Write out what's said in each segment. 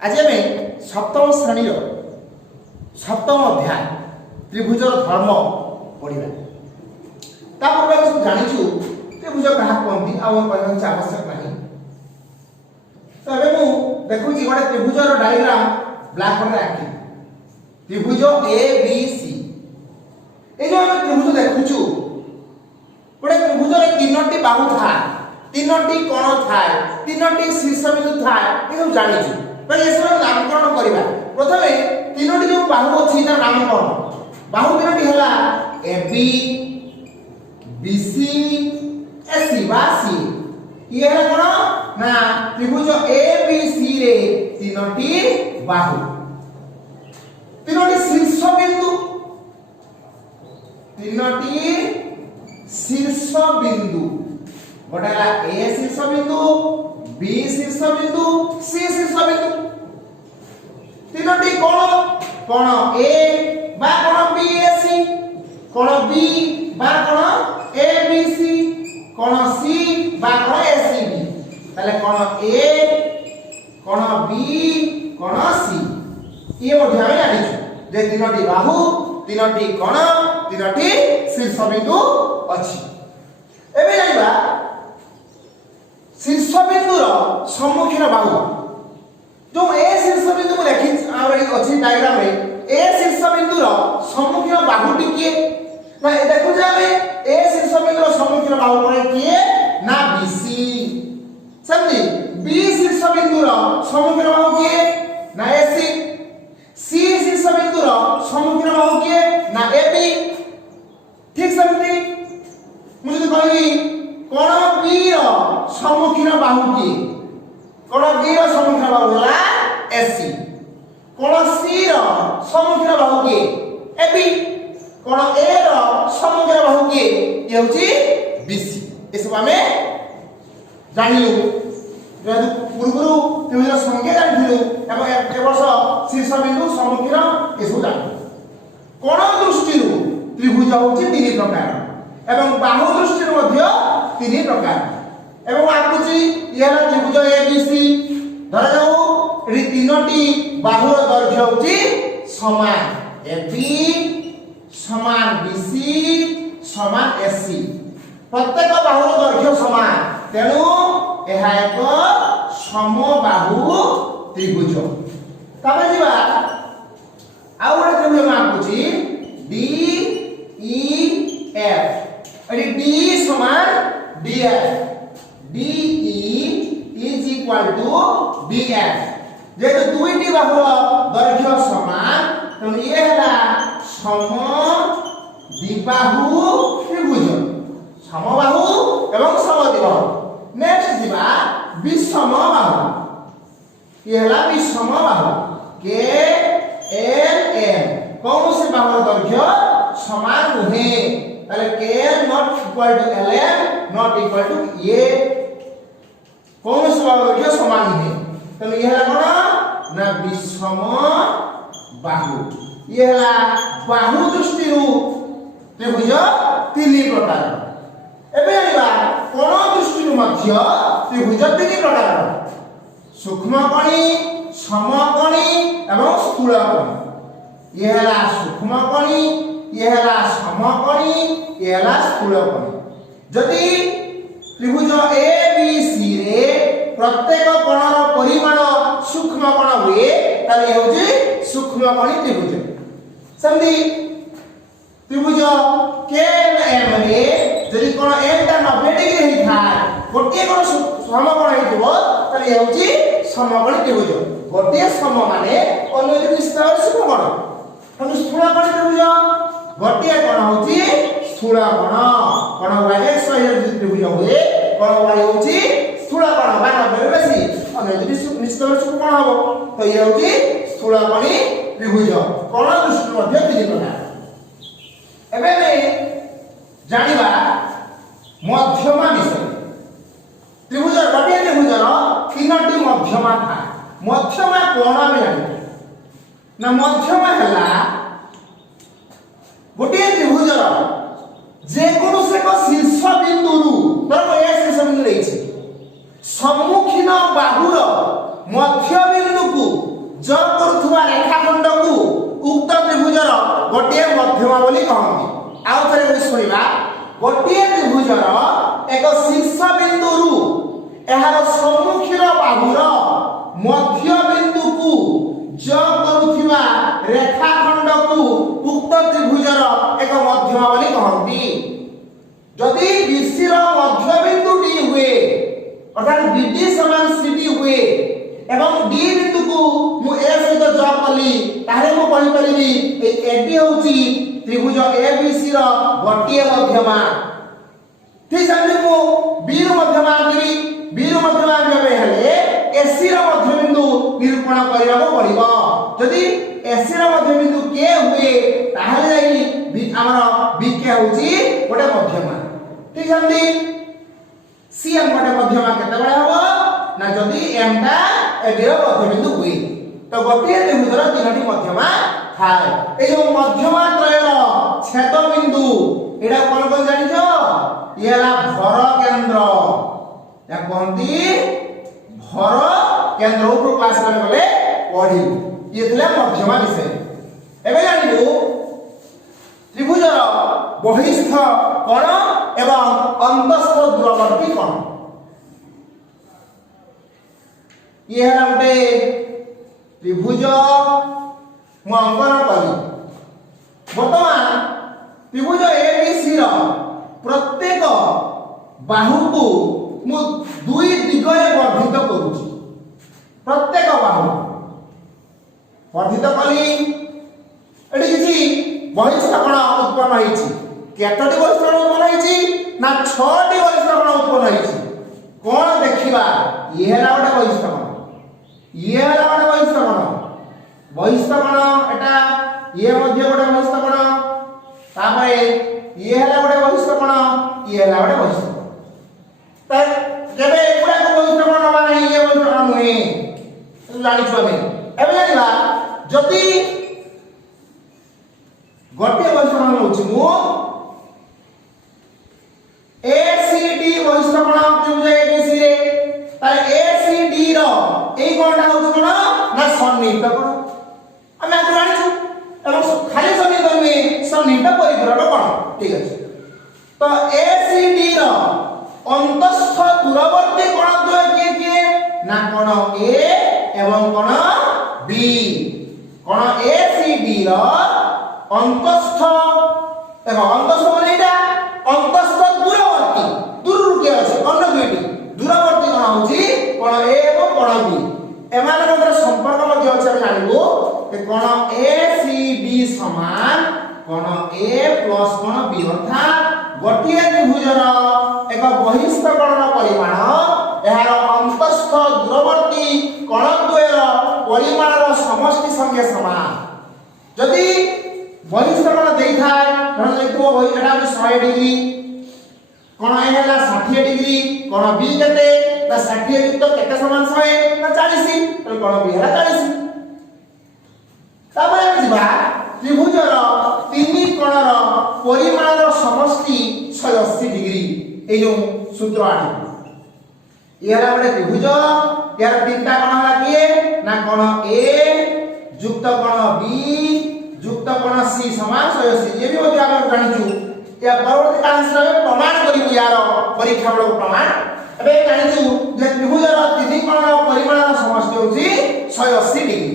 आज आम सप्तम श्रेणी सप्तम अध्याय त्रिभुजर धर्म पढ़ा तापर सब जाचु त्रिभुज क्या कहती आवश्यक नहीं। तो अभी मुझे देखुँ गोटे त्रिभुजर डायग्राम ब्लैक बोर्ड आंकी त्रिभुज ए बी सी ये जो आम त्रिभुज देखुचु गोटे त्रिभुजर तीनोटी बाहु था तीनोटी कोण थाए तीनोटी शीर्ष बिंदु थाए ये सब जानिछु पर ये सब नामकरण करबा। प्रथमे तीनोटी जो बाहु अछि तार नाम कोन बाहु तीनोटी हला ए बी बी सी ए सी बा सी ये है कोन ना त्रिभुज ए बी सी रे तीनोटी बाहु तीनोटी शीर्ष बिंदु तीनोटी शीर्ष बिंदु गोटे ए शीर्ष बिंदु बी शीर्ष बिंदु सी शीर्ष बिंदु तीनोटी कोण ए बा कोण बी ए सी कोण बी बा कोण ए बी सी कोण सी बा कोण ए सी बी ताले कोण ए कोण बी कोण सी ये मध्य हम जानिछु जे तीनोटी बाहु तीनोटी कोण तीनोटी शीर्ष बिंदु अछि। एबे जानिबा शीर्ष बिंदुर सम्मुखीन बाहु जो ए शीर्ष बिंदु को देखि आबे अछि डायग्राम रे ए शीर्ष बिंदुर सम्मुखीन बाहु टिके ना देखु जाबे ए शीर्ष बिंदुर सम्मुखीन बाहु कोन किए ना बीसी समझी बी शीर्ष बिंदुर सम्मुखीन बाहु किए ना एसी सी शीर्ष बिंदुर सम्मुखीन बाहु किए ना एबी ठीक समझी मुझे कहबी कोण बी रो सम्मुखीन बाहु किए कोण बी रो सम्मुखीन बाहु होला एसी कोण सी रो सम्मुखीन बाहु किए एबी कोण ए रो सम्मुखीन बाहु किए ये होची बीसी ए सब हमें जानिलु जो पूर्वरु त्रिभुज संख्या जानिलु एवं ए वर्ष शीर्ष बिंदु सम्मुखीन ए सब जानिलु। कोण दृष्टि त्रिभुज होची तीन प्रकार एवं बाहु दृष्टि मध्य तीन प्रकार एवं आकृति यह त्रिभुज ए बी सी धरा जाऊ एटी तीनोटी बाहुर दैर्घ्य होची समान ए बी समान बी सी समान ए सी प्रत्येक बाहुर दैर्घ्य समान तेणु यह एक समबाहु त्रिभुज। तबे जिबा आउ गोटे त्रिभुज आकृति D E F eighty D समान df de is equal to df जेहेतु दुईटी बाहुर दैर्घ्य समान तेणु ये है समद्विबाहु त्रिभुज समबाहु एवं समद्विबाहु। नेक्स्ट दिबा विषमबाहु ये है विषमबाहु के एल एम कौन से बाहुर दैर्घ्य समान नुहे ताले के L not equal to L M not equal to ये कौन से बाहु दैर्घ्य समान नुहे तो ये है कोन ना विषम बाहु ये है बाहु दृष्टि त्रिभुज तीन प्रकार। एबे आइबा कोण दृष्टि मध्य त्रिभुज तीन प्रकार सूक्ष्म कोणी समकोणी एवं स्थूल कोणी ये है सूक्ष्म कोणी ये है समकोणी ये है स्थूल कोणी। जदि त्रिभुज ए बी सी रे प्रत्येक कोणर परिमाण सूक्ष्म कोण हुए ताले होची सूक्ष्म कोणी त्रिभुज। समझी त्रिभुज के एम रे जदि कोण एम ता 90 डिग्री हेई थाए गोटे कोण समकोण हेइबो ताले होची समकोणी त्रिभुज। गोटे सम माने अन्य निश्चित सूक्ष्म कोण तनु स्थूल कोणी त्रिभुज गोटे कोण होची स्थूल कोण कोण y x y त्रिभुज हुए कोण y होची स्थूल कोण बा 90 बेसी अन्य निश्चित सूक्ष्म कोण हबो तो ये होची स्थूल कोणी त्रिभुज कोण दृष्टि मध्य तीन प्रकार। एबे जानिबा मध्यमा विषय त्रिभुज गोटे त्रिभुजर तीनोटी मध्यमा था मध्यमा कोण में जानि ना मध्यमा हला गोटे त्रिभुजर जे कोनोसे एक शीर्ष बिंदु धर ए शीर्ष बिंदु रहिछि सम्मुखीन बाहुर मध्य बिंदु को गोटे त्रिभुजर एक शीर्ष बिंदु एहार सम्मुखीन बाहुर मध्य बिंदु को ज करुथिबा रेखाखंड को उक्त त्रिभुजर एक मध्यमा बोली कहंती। जदि बीसी रो मध्य बिंदुटी हुए अर्थात बीडी समान सीडी हुए एवं डी बिंदु को मु ए सहित ज कली तारे मु कहि परिबी ए एडी होची त्रिभुज एबीसी रो गोटिए मध्यमा। ठीक है मु बी रो मध्यमा करी बी रो मध्यमा केबे हेले एसी रो मध्य बिंदु निरूपण करिबा को पड़िबो। जदि एसी रो मध्य बिंदु के हुए ताहले जाई बी हमर बी के होची गोटे मध्यमा। ठीक है सी एम गोटे मध्यमा केते बडा हबो ना जदि एम टा एडी रो मध्य बिंदु हुई तो गोटे त्रिभुजर तीनटी मध्यमा थाए। ए जो मध्यमा त्रयर छेद बिंदु एडा कोन कोन जानि छो ये हला भर केंद्र या कोंती भर केंद्र ऊपर क्लास में गले पढी ये थले मध्यमा विषय। एबे जानिबो त्रिभुजर बहिस्थ कोण एवं अंतस्थ दूरवर्ती कोण। ये हला गोटे त्रिभुज मु अंकन करी वर्तमान त्रिभुज एबीसी रो प्रत्येक बाहु को मु दुई दिगरे वर्धित करूची। प्रत्येक बाहु वर्धित कली एडी किछि बहिस्थ कोण उत्पन्न होईची। केतटी बहिस्थ कोण उत्पन्न होईची ना 6टी बहिस्थ कोण उत्पन्न होईची। कोण देखिबा ये हला गोटे बहिस्थ कोण ये हला गोटे बहिस्थ कोण बहिस्थ कोण एटा ये मध्य गोटे बहिस्थ कोण तापरे ये हला गोटे बहिस्थ कोण ये हला गोटे बहिस्थ कोण। त जेबे एपुरा को बहिस्थ कोण नबा नै ये बहिस्थ कोण नुहे जानि छु ଆମେ एबे जानिबा जति गोटे बहिस्थ कोण होछि मु एसीडी बहिस्थ कोण त्रिभुज एबीसी रे ताले एसीडी रो एई कोणटा होछि कोण ना सन्निहित कोण আমি আগে জানিছু এবং খালি সন্নিহিত নুহে সন্নিহিত পরিপূরক কোণ। ঠিক আছে তো এসিডি র অন্তঃস্থ দূরবর্তী কোণ দ্বয় কে কে না কোণ এ এবং কোণ বি। কোণ এসিডি র অন্তঃস্থ এবং অন্তঃস্থ মানে এটা অন্তঃস্থ দূরবর্তী দূরରୁ কে আছে অন্য দুইটি দূরবর্তী কোণ হচ্ছে কোণ এ এবং কোণ বি। এমানଙ୍କର সম্পর্ক মধ্যে আছে আমি জানিবো কোণ এসিডি সমান কোণ এ প্লস কোণ বি অর্থাৎ গোটিয়ে ত্রিভুজর এক বহিস্থ কোণৰ পৰিমাণ এହାର অন্তঃস্থ দূৰৱৰ্তী কোণদ্বয়ৰ পৰিমাণৰ সমষ্টি সঙ্গে সমান। যদি বহিস্থ কোণ দেইথায় ধৰ লিখব বহি এটা 100 ডিগ্ৰী কোণ এ ହେଲା 60 ডিগ্ৰী কোণ বি কেতে না 60 যুক্ত কেতে সমান 100 না 40 তো কোণ বি ହେଲା 40। তারপরে আমি যা ত্রিভুজর তিনি কোণর পরিমাণর সমষ্টি 180 ডিগ্রি এই যে সূত্র আনি ইয়ারা মানে ত্রিভুজ ইয়ার তিনটা কোণ হলা কি না কোণ এ যুক্ত কোণ বি যুক্ত কোণ সি সমান 180। ये भी होती आप জানিছু या পরবর্তী কালে প্রমাণ করিবু ইয়ার পরীক্ষামূলক প্রমাণ। এবে জানিছু যে ত্রিভুজর তিনি কোণর পরিমাণর সমষ্টি হচ্ছে 180 ডিগ্রি।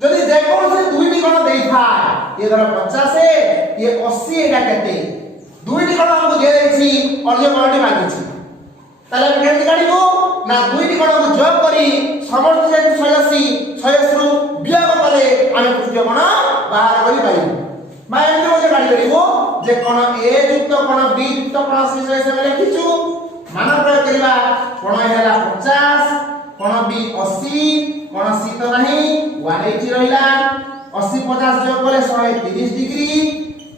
যদি যে কোনসে দুইটি কোণ দেইথায় ये ধর 50 ये 80 এটা কেতে দুইটি কোণ আমাকে দিয়ে দিয়েছি অন্য কোণটি মাগিছি তাহলে আমি কেমনে কাটিবো না দুইটি কোণকে যোগ করি সমষ্টি যেহেতু 180 রু বিয়োগ কলে আমি তৃতীয় কোণ বাহার করি পাইবো বা এমনি মধ্যে কাটি পারিবো যে কোণ এ যুক্ত কোণ বি যুক্ত কোণ সি হিসাবে লিখিছু মান প্রয়োগ করিবা কোণ হেলা 50 কোণ বি 80 কোণ সি তো নাই 180 রহিলা 80 50 যোগ করে 130 ডিগ্রি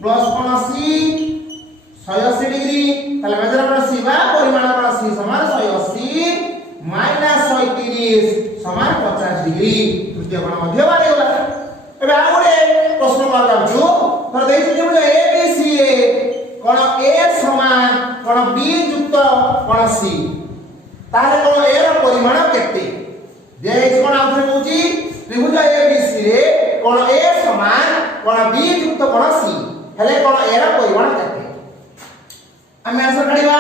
প্লাস কোণ সি 180 ডিগ্রি তাহলে মেজর কোণ সি বা পরিমাণ কোণ সি সমান 180 মাইনাস 130 সমান 50 ডিগ্রি তৃতীয় কোণ মধ্যে বাড়ি গলা। এবে আর গোটে প্রশ্ন মারলাছু ধর দেইছি যে এ বি সি রে কোণ এ সমান কোণ বি যুক্ত কোণ সি তাহলে কোণ এ র পরিমাণ কেতে দেইছি কোণ আউথরে কইছি ত্রিভুজ এবিসি রে কোণ এ সমান কোণ বি যুক্ত কোণ সি হেলে কোণ এ র পরিমাণ কেতে आमे आंसर काढिबा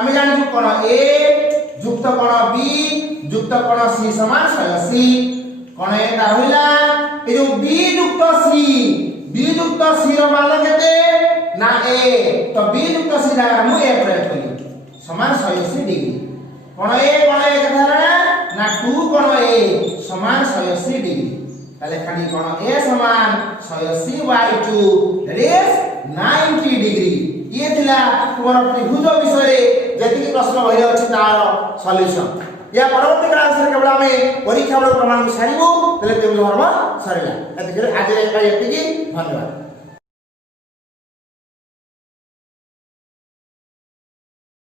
आमे जानिछु कोण ए युक्त कोण बी युक्त कोण सी समान 180 कोण ए ता होइला ए जो बी युक्त सी रो मान केते ना ए तो बी युक्त सी दा मु ए प्रयोग करी समान 180 डिग्री कोण ए केते हला ना 2 कोण ए समान 180 डिग्री ताले खाली कोण ए समान 180 बाय 2 दैट इज 90 डिग्री ये थिला तुमर त्रिभुज विषय जति प्रश्न भइ अछि तार सॉल्यूशन या परवर्ती क्लास रे केवल हमें परीक्षा प्रमाण सारिबो तले त्रिभुज धर्म सरिला एतिके आज रे एतिके धन्यवाद।